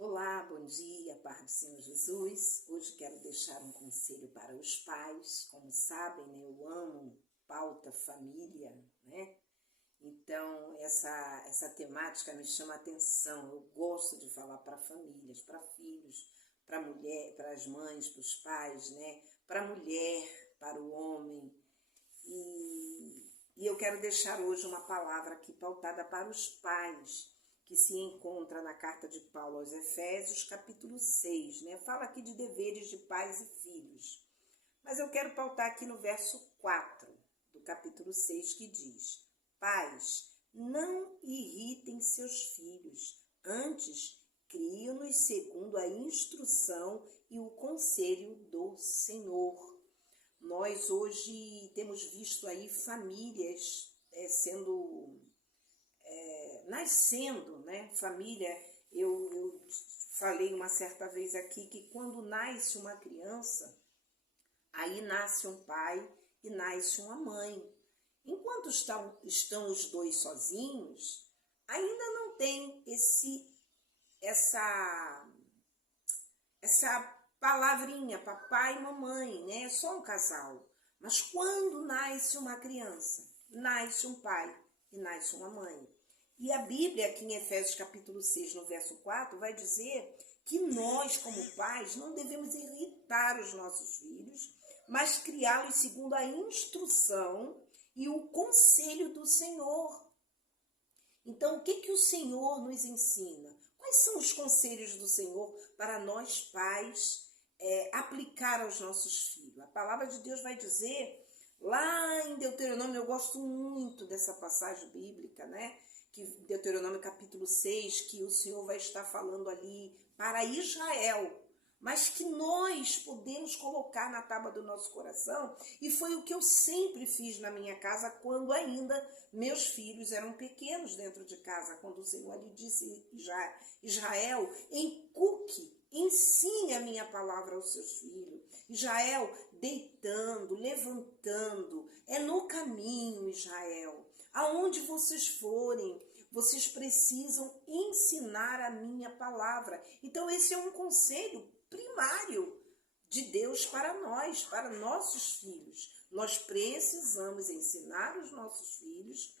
Olá, bom dia, paz do Senhor Jesus. Hoje quero deixar um conselho para os pais. Como sabem, né, eu amo pauta família, né? Então, essa temática me chama a atenção. Eu gosto de falar para famílias, para filhos, para mulher, para as mães, para os pais, né? Para a mulher, para o homem. E eu quero deixar hoje uma palavra aqui pautada para os pais, que se encontra na carta de Paulo aos Efésios, capítulo 6, né? Fala aqui de deveres de pais e filhos. Mas eu quero pautar aqui no verso 4 do capítulo 6, que diz: Pais, não irritem seus filhos, antes criem-nos segundo a instrução e o conselho do Senhor. Nós hoje temos visto aí famílias nascendo, né? Família, eu falei uma certa vez aqui que quando nasce uma criança, aí nasce um pai e nasce uma mãe. Enquanto estão os dois sozinhos, ainda não tem essa palavrinha, papai e mamãe, né? É só um casal. Mas quando nasce uma criança, nasce um pai e nasce uma mãe. E a Bíblia, aqui em Efésios capítulo 6, no verso 4, vai dizer que nós, como pais, não devemos irritar os nossos filhos, mas criá-los segundo a instrução e o conselho do Senhor. Então, o que o Senhor nos ensina? Quais são os conselhos do Senhor para nós, pais, aplicar aos nossos filhos? A palavra de Deus vai dizer, lá em Deuteronômio, eu gosto muito dessa passagem bíblica, né? Que Deuteronômio capítulo 6, que o Senhor vai estar falando ali para Israel, mas que nós podemos colocar na tábua do nosso coração, e foi o que eu sempre fiz na minha casa quando ainda meus filhos eram pequenos dentro de casa, quando o Senhor lhe disse, Israel, ensine a minha palavra aos seus filhos. Israel, deitando, levantando, é no caminho, Israel. Aonde vocês forem, vocês precisam ensinar a minha palavra. Então, esse é um conselho primário de Deus para nós, para nossos filhos. Nós precisamos ensinar os nossos filhos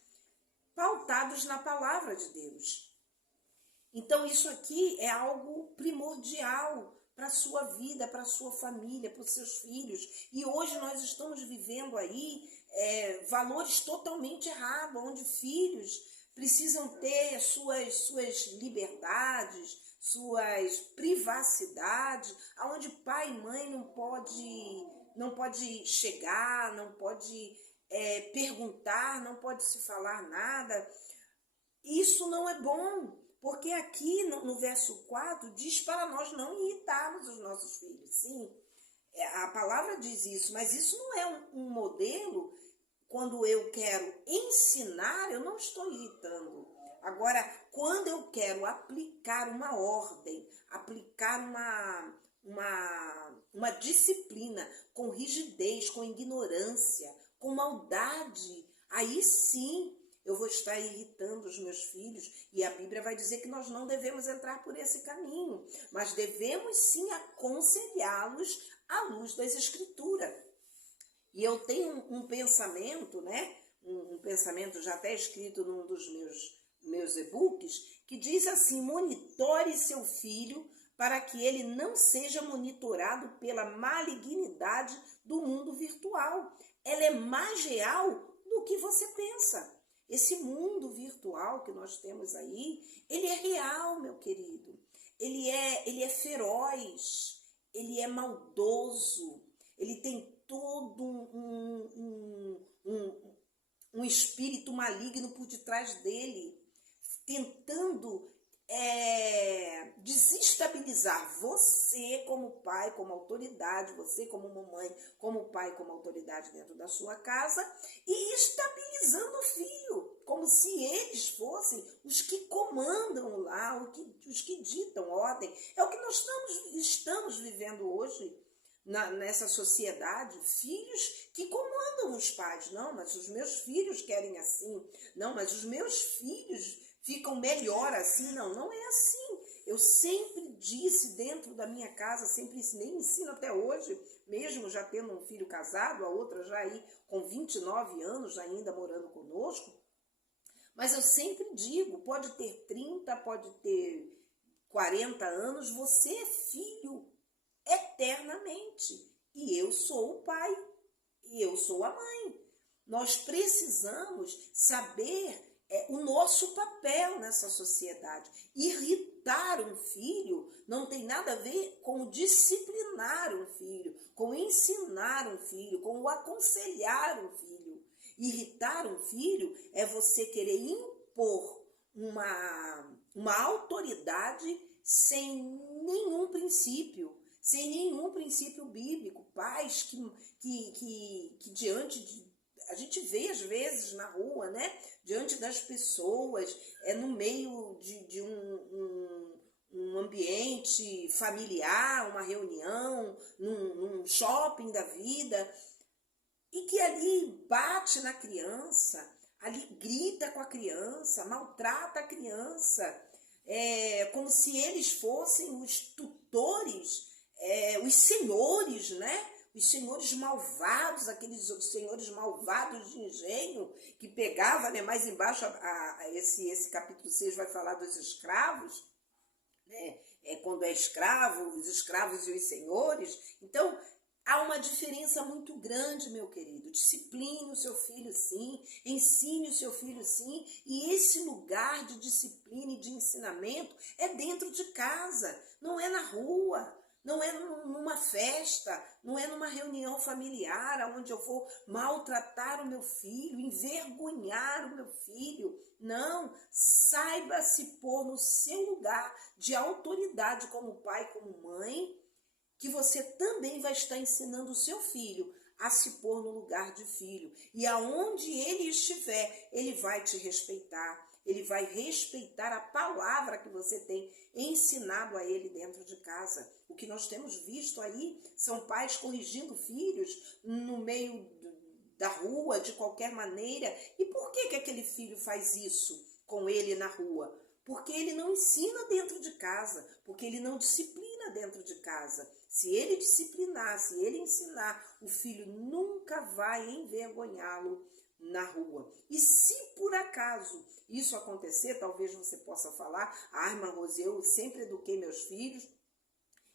pautados na palavra de Deus. Então, isso aqui é algo primordial para a sua vida, para a sua família, para os seus filhos. E hoje nós estamos vivendo aí valores totalmente errados, onde filhos precisam ter suas liberdades, suas privacidades, onde pai e mãe não pode chegar, não pode perguntar, não pode se falar nada. Isso não é bom. Porque aqui no verso 4 diz para nós não irritarmos os nossos filhos. Sim, a palavra diz isso, mas isso não é um modelo. Quando eu quero ensinar, eu não estou irritando. Agora, quando eu quero aplicar uma ordem, aplicar uma disciplina com rigidez, com ignorância, com maldade, aí sim eu vou estar irritando os meus filhos, e a Bíblia vai dizer que nós não devemos entrar por esse caminho, mas devemos sim aconselhá-los à luz das Escrituras. E eu tenho um pensamento, né? Um pensamento já até escrito num dos meus e-books, que diz assim: monitore seu filho para que ele não seja monitorado pela malignidade do mundo virtual. Ela é mais real do que você pensa. Esse mundo virtual que nós temos aí, ele é real, meu querido. Ele é feroz, ele é maldoso, ele tem todo um espírito maligno por detrás dele, tentando desestabilizar você como pai, como autoridade, você como mamãe, como pai, como autoridade dentro da sua casa, e estabilizando o filho, como se eles fossem os que comandam lá, os que ditam ordem. É o que nós estamos vivendo hoje nessa sociedade, filhos que comandam os pais. Não, mas os meus filhos querem assim. Não, mas os meus filhos ficam melhor assim. Não, não é assim. Eu sempre disse dentro da minha casa, sempre ensinei, ensino até hoje, mesmo já tendo um filho casado, a outra já aí com 29 anos ainda morando conosco, mas eu sempre digo, pode ter 30, pode ter 40 anos, você é filho eternamente. E eu sou o pai, e eu sou a mãe. Nós precisamos saber o nosso papel nessa sociedade. Irritar um filho não tem nada a ver com disciplinar um filho, com ensinar um filho, com o aconselhar um filho. Irritar um filho é você querer impor uma autoridade sem nenhum princípio bíblico. Pais que diante de... A gente vê às vezes na rua, né? Diante das pessoas, no meio de um ambiente familiar, uma reunião, num shopping da vida, e que ali bate na criança, ali grita com a criança, maltrata a criança, como se eles fossem os tutores, os senhores, né? Os senhores malvados, aqueles senhores malvados de engenho, que pegava, né, mais embaixo, esse capítulo 6 vai falar dos escravos, né? Quando é escravo, os escravos e os senhores. Então, há uma diferença muito grande, meu querido. Discipline o seu filho, sim. Ensine o seu filho, sim. E esse lugar de disciplina e de ensinamento é dentro de casa, não é na rua. Não é numa festa, não é numa reunião familiar, onde eu vou maltratar o meu filho, envergonhar o meu filho. Não, saiba se pôr no seu lugar de autoridade como pai, como mãe, que você também vai estar ensinando o seu filho a se pôr no lugar de filho. E aonde ele estiver, ele vai te respeitar. Ele vai respeitar a palavra que você tem ensinado a ele dentro de casa. O que nós temos visto aí são pais corrigindo filhos no meio da rua, de qualquer maneira. E por que aquele filho faz isso com ele na rua? Porque ele não ensina dentro de casa, porque ele não disciplina dentro de casa. Se ele disciplinar, se ele ensinar, o filho nunca vai envergonhá-lo na rua. E se por acaso isso acontecer, talvez você possa falar: irmã Rose, eu sempre eduquei meus filhos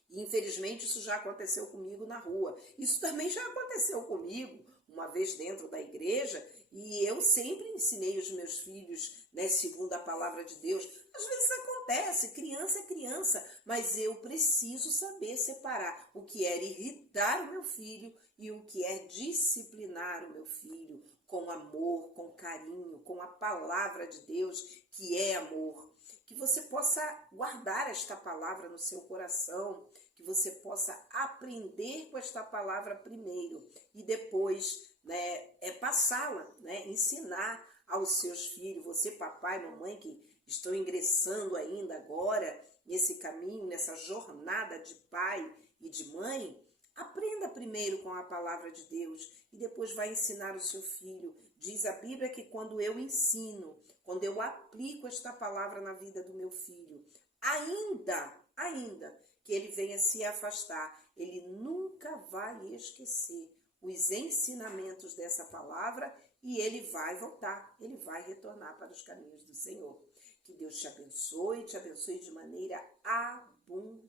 e infelizmente isso já aconteceu comigo na rua. Isso também já aconteceu comigo uma vez dentro da igreja, e eu sempre ensinei os meus filhos, né, segundo a palavra de Deus. Às vezes acontece, criança é criança, mas eu preciso saber separar o que é irritar o meu filho e o que é disciplinar o meu filho com amor, com carinho, com a palavra de Deus, que é amor. Que você possa guardar esta palavra no seu coração, que você possa aprender com esta palavra primeiro e depois, né, passá-la, né, ensinar aos seus filhos. Você, papai, mamãe, que estão ingressando ainda agora nesse caminho, nessa jornada de pai e de mãe, aprenda primeiro com a palavra de Deus e depois vai ensinar o seu filho. Diz a Bíblia que quando eu ensino, quando eu aplico esta palavra na vida do meu filho, ainda que ele venha se afastar, ele nunca vai esquecer os ensinamentos dessa palavra e ele vai voltar, ele vai retornar para os caminhos do Senhor. Que Deus te abençoe de maneira abundante.